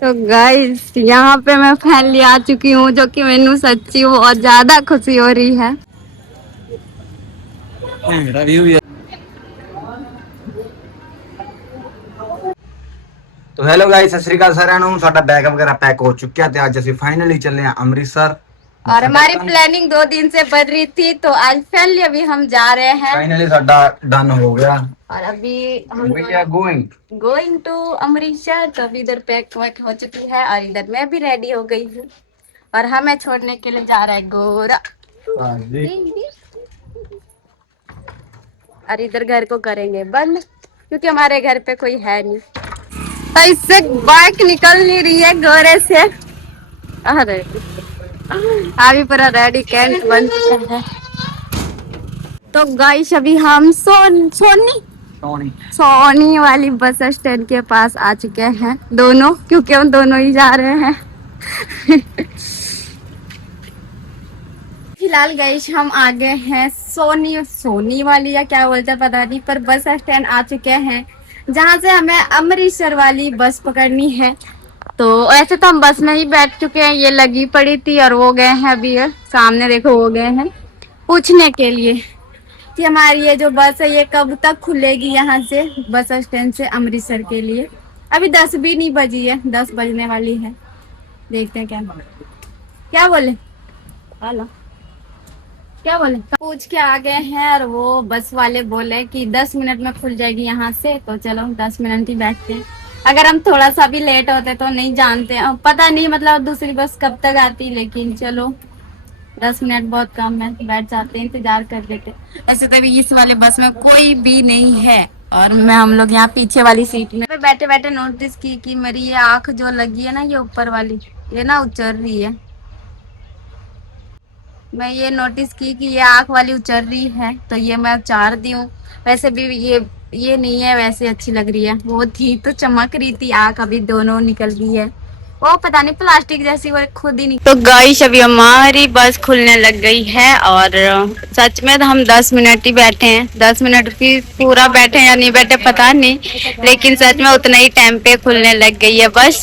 तो गाइस यहाँ पे मैं फाइनली आ चुकी हूँ, जो कि मैनू सच्ची बहुत ज्यादा खुशी हो रही है। तो हेलो गाइस, सत श्री अकाल साਰਿਆਂ ਨੂੰ। ਸਾਡਾ ਬੈਗ ਵਗੈਰਾ ਪੈਕ ਹੋ ਚੁੱਕਿਆ ਤੇ ਅੱਜ ਅਸੀਂ ਫਾਈਨਲੀ ਚੱਲੇ ਹਾਂ ਅੰਮ੍ਰਿਤਸਰ। और हमारी प्लानिंग 2 दिन से बन रही थी, तो आज फाइनली अभी हम जा रहे हैं। फाइनली साडा डन हो गया और अभी हम we are going to Amritsar. तो अभी इधर पैक वैक हो चुकी है और इधर मैं भी रेडी हो गई हूँ और हमें छोड़ने के लिए जा रहा है गोरा। और इधर घर को करेंगे बंद क्योंकि हमारे घर पे कोई है नहीं। तो इससे बाइक निकल नहीं रही है गोरे से। अरे अभी पूरा रेडी कैंट बन चुका है। तो गाइस अभी हम सोनी वाली बस स्टैंड के पास आ चुके हैं दोनों, क्योंकि हम दोनों ही जा रहे हैं। फिलहाल गाइस हम आ गए हैं सोनी वाली या क्या बोलते हैं पता नहीं, पर बस स्टैंड आ चुके हैं जहां से हमें अमृतसर वाली बस पकड़नी है। तो ऐसे तो हम बस में ही बैठ चुके हैं, ये लगी पड़ी थी और वो गए हैं अभी सामने देखो, वो गए हैं पूछने के लिए कि हमारी ये जो बस है ये कब तक खुलेगी यहाँ से बस स्टैंड से अमृतसर के लिए। अभी 10 भी नहीं बजी है, 10 बजने वाली है। देखते हैं क्या बोले। हेलो क्या बोले, पूछ के आ गए हैं और वो बस वाले बोले कि 10 मिनट में खुल जाएगी यहाँ से। तो चलो 10 मिनट ही बैठते हैं। अगर हम थोड़ा सा भी लेट होते तो नहीं जानते, पता नहीं मतलब दूसरी बस कब तक आती, लेकिन चलो 10 मिनट बहुत कम है, बैठ जाते हैं, इंतजार कर लेते। ऐसे तो भी इस वाले बस में कोई भी नहीं है और मैं हम लोग यहाँ पीछे वाली सीट में बैठे बैठे नोटिस की कि मेरी ये आँख जो लगी है ना, ये ऊपर वाली, ये ना उचर रही है। मैं ये नोटिस की कि ये आँख वाली उचर रही है, तो ये मैं उचार दी हूँ। वैसे भी ये नहीं है, वैसे अच्छी लग रही है। वो थी तो चमक रही थी आँख, अभी दोनों निकल गई है, वो पता नहीं प्लास्टिक जैसी वो खुद ही निकल। तो गाइस अभी हमारी बस खुलने लग गई है और सच में तो हम 10 मिनट ही बैठे हैं। 10 मिनट भी पूरा बैठे या नहीं बैठे पता नहीं, लेकिन सच में उतना ही टाइम पे खुलने लग गई है बस।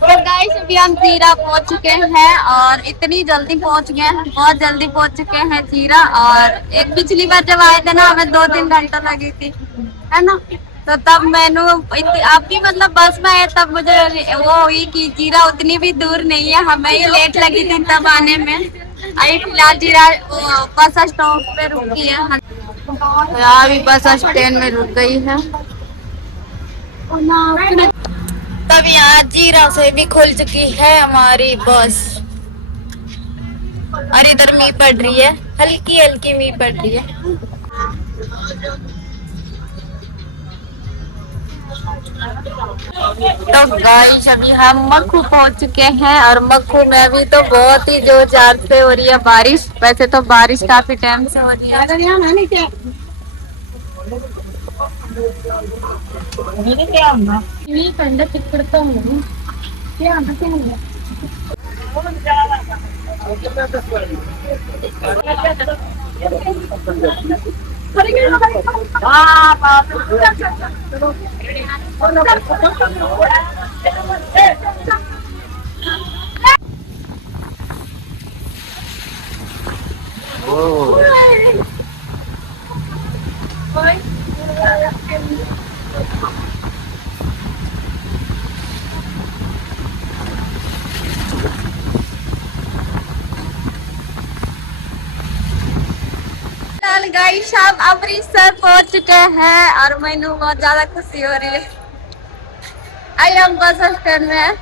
तो गाइस अभी हम जीरा पहुंच चुके हैं और इतनी जल्दी पहुंच गए हैं, बहुत जल्दी पहुंच चुके हैं जीरा। और एक पिछली बार जब आए थे ना, हमें 2-3 घंटा लगी थी, है ना। तो तब मैंने आप भी मतलब बस में आए तब मुझे वो हुई कि जीरा उतनी भी दूर नहीं है, हमें ही लेट लगी थी तब आने में। अभी फिलहाल जीरा बस स्टॉप पे रुकी है, अभी बस स्टैंड में रुक गई है। तब यहाँ जीरा से भी खुल चुकी है हमारी बस और इधर मींह पड़ रही है, हल्की हल्की मींह पड़ रही है। तो गाइस अभी हम मक्खू पहुंच चुके हैं और मक्खू में भी तो बहुत ही जोरदार से हो रही है बारिश। वैसे तो बारिश काफी टाइम से हो रही है। गाइस हम अमृतसर पहुंच चुके हैं और मैंने बहुत ज्यादा खुशी हो रही है। आई हम बस स्टैंड में है,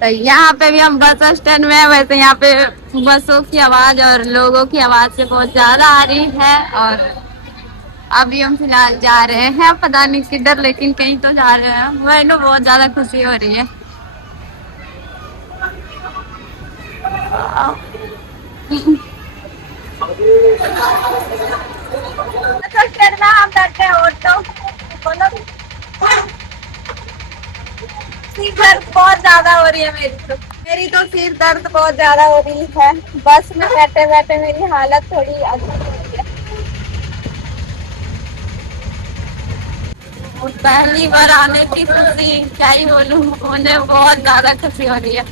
तो यहाँ पे भी हम बस स्टैंड में है। वैसे यहाँ पे बसों की आवाज और लोगों की आवाज से बहुत ज्यादा आ रही है। और अभी हम फिलहाल जा रहे हैं पता नहीं किधर, लेकिन कहीं तो जा रहे हैं। मैंने बहुत ज्यादा खुशी हो रही है। ऑटो करना, हम बैठे ऑटो। बोलो, सिर दर्द बहुत ज्यादा हो रही है मेरी तो सिर दर्द बहुत ज्यादा हो रही है। बस में बैठे बैठे मेरी हालत थोड़ी अजीब हो रही है। और पहली बार आने की खुशी क्या ही बोलूं, मुझे बहुत ज्यादा खुशी हो रही है।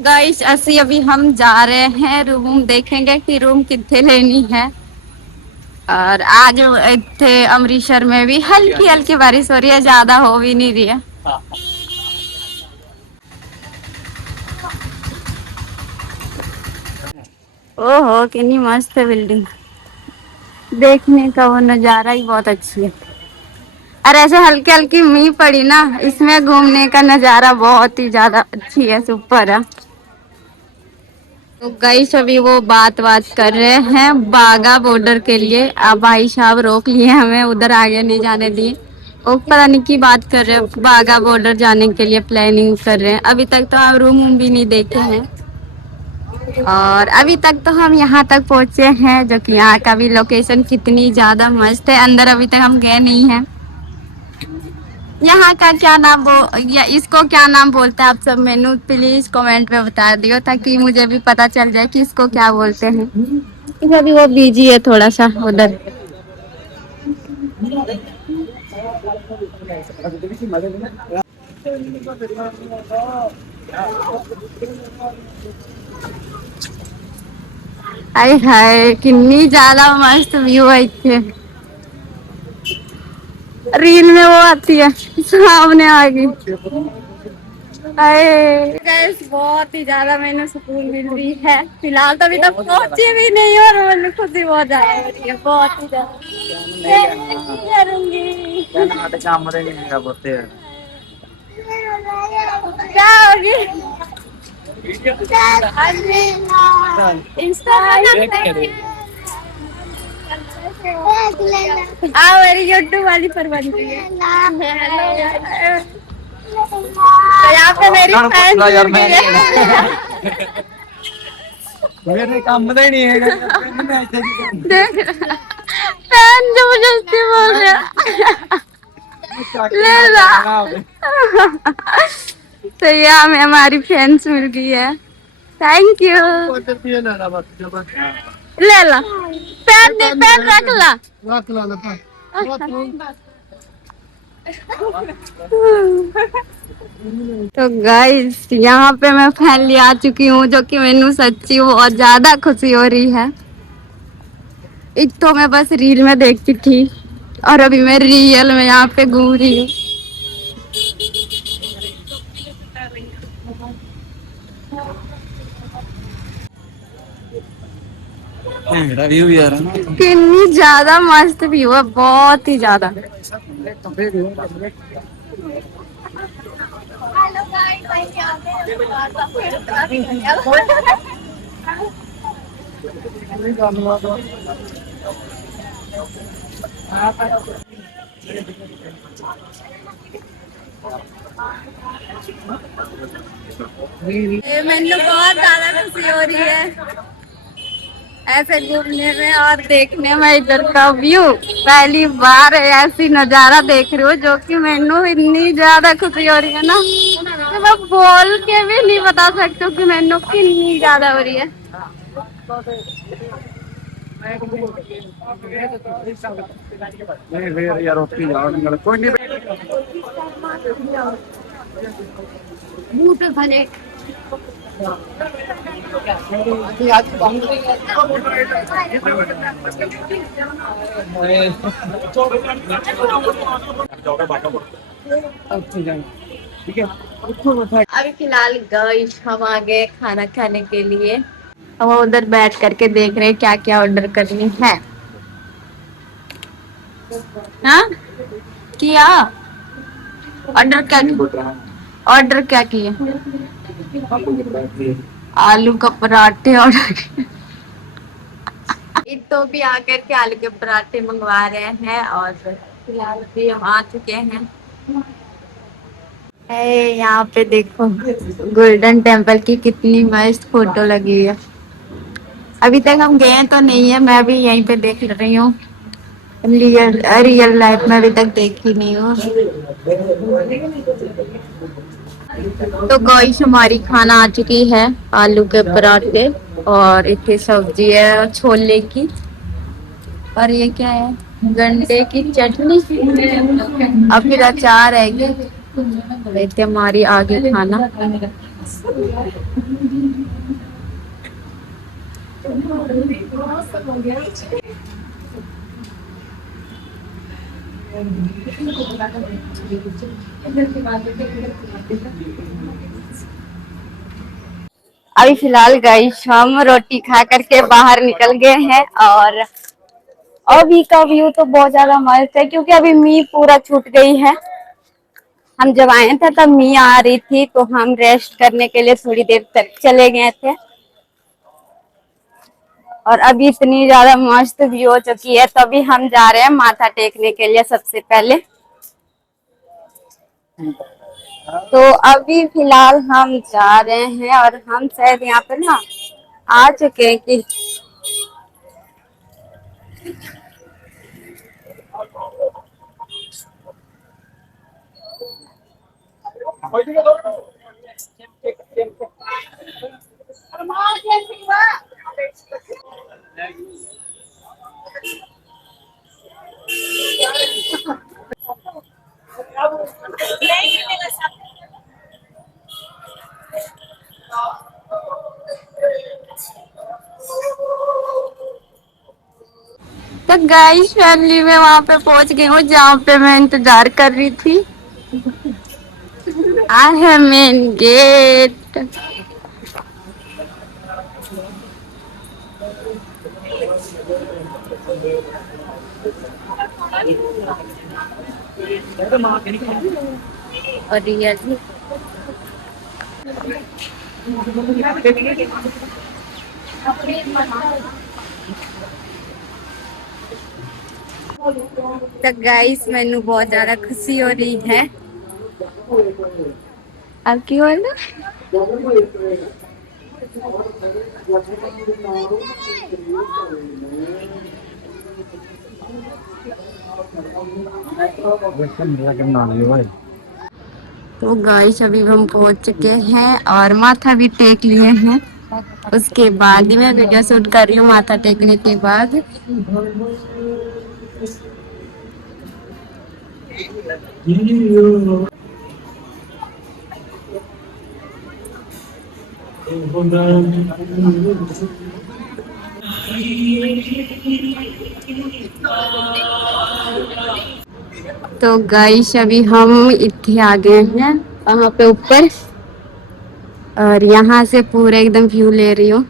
गाइस असी अभी हम जा रहे हैं रूम देखेंगे कि रूम कितने लेनी है। और आज इतने अमृतसर में भी हल्की हल्की बारिश हो रही है, ज्यादा हो भी नहीं रही है। ओहो कितनी मस्त है बिल्डिंग, देखने का वो नजारा ही बहुत अच्छी है। और ऐसे हल्की हल्की मींह पड़ी ना, इसमें घूमने का नजारा बहुत ही ज्यादा अच्छी है, सुपर है। तो गाइस अभी वो बात कर रहे हैं बागा बॉर्डर के लिए। अब भाई साहब रोक लिए हमें, उधर आगे नहीं जाने दिए। वो पता नहीं की बात कर रहे हैं, बागा बॉर्डर जाने के लिए प्लानिंग कर रहे हैं। अभी तक तो हम रूम वूम भी नहीं देखे हैं। और अभी तक तो हम यहाँ तक पहुँचे हैं, जो कि यहाँ का भी लोकेशन कितनी ज्यादा मस्त है। अंदर अभी तक हम गए नहीं हैं। यहाँ का क्या नाम या इसको क्या नाम बोलते हैं आप सब, मेनू प्लीज कमेंट में बता दियो, ताकि मुझे भी पता चल जाए कि इसको क्या बोलते हैं। क्योंकि अभी वो बिजी है थोड़ा सा उधर। हाय हाय कितनी ज्यादा मस्त व्यू है इतने। रील में वो आती है सामने आ गई। गैस बहुत ही ज्यादा मैंने सुकून मिल रही है। फिलहाल तो अभी तक पहुंची भी नहीं और मुझे खुशी बहुत ज्यादा हो रही है, बहुत ही ज्यादा। क्या होगी इंस्टा मेरी यूट्यूब वाली पर बन रही है। तो यहाँ पे मेरी फैन मेरे काम में ही नहीं है। देख फैन जबरदस्ती बोल रहा ले ला। तो यहाँ हमें हमारी फैंस मिल गई है, थैंक यू। ले ला पेन, पेन रख ला। तो गाइस यहाँ पे मैं फाइनली आ चुकी हूँ, जो कि मैनू सच्ची बहुत ज्यादा खुशी हो रही है। एक तो मैं बस रील में देखती थी और अभी मैं रियल में यहाँ पे घूम रही हूँ। व्यू यार है ना। कितनी ज्यादा मस्त व्यू है, बहुत ही ज्यादा। मैंने बहुत ज्यादा खुशी हो रही है ऐसे घूमने में और देखने में। इधर का व्यू पहली बार ऐसी नजारा देख रही हूँ, जो कि मैनू इतनी ज्यादा खुशी हो रही है ना, तो मैं बोल के भी नहीं बता सकती हूँ कि मैनू कितनी ज्यादा हो रही है। मुंह पे भले अभी फिलहाल गाइस हम आ गए खाना खाने के लिए। हम उधर बैठ करके देख रहे हैं क्या क्या ऑर्डर करनी है। हाँ किया ऑर्डर, क्या ऑर्डर क्या किए? आलू का पराठे ऑर्डर किए। तो भी आकर के आलू के पराठे मंगवा रहे हैं और फिलहाल भी हम आ चुके हैं। यहाँ पे देखो गोल्डन टेम्पल की कितनी मस्त फोटो लगी है। अभी तक हम गए तो नहीं है, मैं भी यहीं पे देख रही हूँ। रियल रियल लाइफ में अभी तक देखी नहीं हूँ। तो गाइस हमारी खाना आ चुकी है, आलू के पराठे और इतनी सब्जी है छोले की। और ये क्या है, गंडे की चटनी और फिर अचार है। ये हमारी आगे खाना। अभी फिलहाल गाइस हम रोटी खा करके बाहर निकल गए हैं। और अभी का व्यू तो बहुत ज्यादा मस्त है, क्योंकि अभी मींह पूरा छूट गई है। हम जब आए थे तब मींह आ रही थी, तो हम रेस्ट करने के लिए थोड़ी देर तक चले गए थे। और अभी इतनी ज्यादा मस्त व्यू हो चुकी है, तो अभी हम जा रहे हैं माथा टेकने के लिए सबसे पहले। तो अभी फिलहाल हम जा रहे हैं, और हम शायद यहाँ पे ना आ चुके हैं कि तो गाइस फैमिली में वहां पे पहुंच गई हूँ जहाँ पे मैं इंतजार कर रही थी। आई है मेन गेट। और रियल तो गाइस मैनू बहुत ज्यादा खुशी हो रही है। अब की हो ना। तो गाइस अभी हम पहुंच चुके हैं और माथा भी टेक लिए हैं। उसके बाद ही मैं वीडियो शूट कर रही हूँ, माथा टेकने के बाद। तो गाइस अभी हम इतने आ गए हैं वहां पे ऊपर, और यहाँ से पूरा एकदम व्यू ले रही हूँ।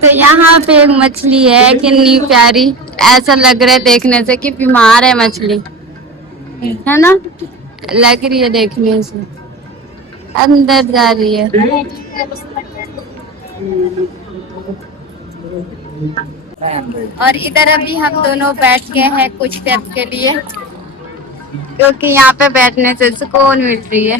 तो यहाँ पे एक मछली है, कितनी प्यारी। ऐसा लग रहा है देखने से कि बीमार है मछली, है ना। लग रही है देखने से, अंदर जा रही है। और इधर अभी हम दोनों बैठ गए हैं कुछ टाइम के लिए, क्योंकि यहाँ पे बैठने से सुकून मिल रही है।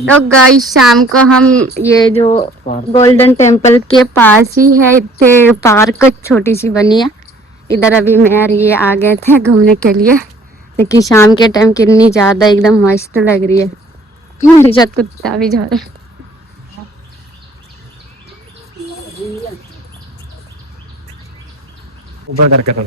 तो गाइस शाम को हम ये जो गोल्डन टेम्पल के पास ही है, इतने पार्क छोटी सी बनी है, इधर अभी मैं और ये आ गए थे घूमने के लिए, क्योंकि शाम के टाइम कितनी ज्यादा एकदम मस्त लग रही है। मेरे साथ कुत्ता भी जा रहा है। ऊपर करके तो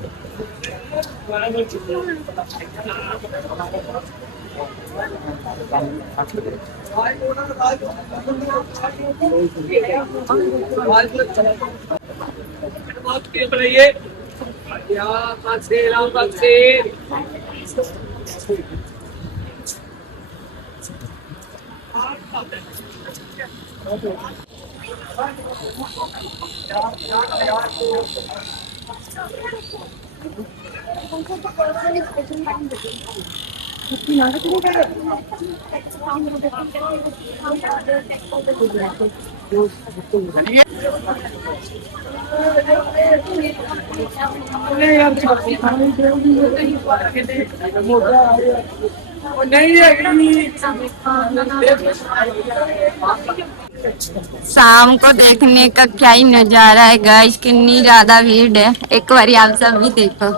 शाम को देखने का क्या ही नजारा है गाइस, कितनी ज्यादा भीड़ है। एक बार आप सब भी देखो।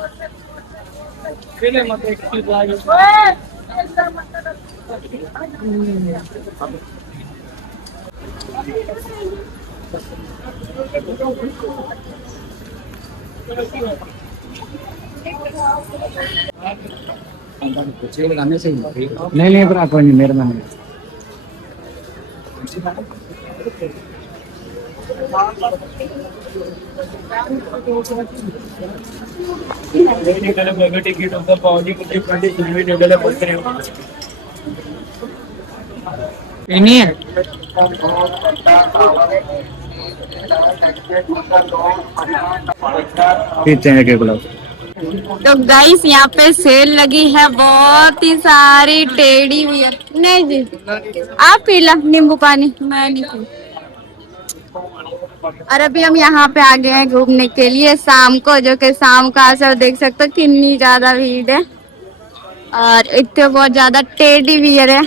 नहीं नहीं पर कोई नहीं मेहरबानी नहीं है पीते हैं के गुलाब तो गाइस यहाँ पे सेल लगी है, बहुत ही सारी टेडी बियर। नहीं जी, आप पी लो नींबू पानी, मैं नहीं पी। और अभी हम यहाँ पे आ गए हैं घूमने के लिए शाम को, जो कि शाम का असर देख सकते हो कितनी ज्यादा भीड़ है और इतने बहुत ज्यादा टेडी बियर है।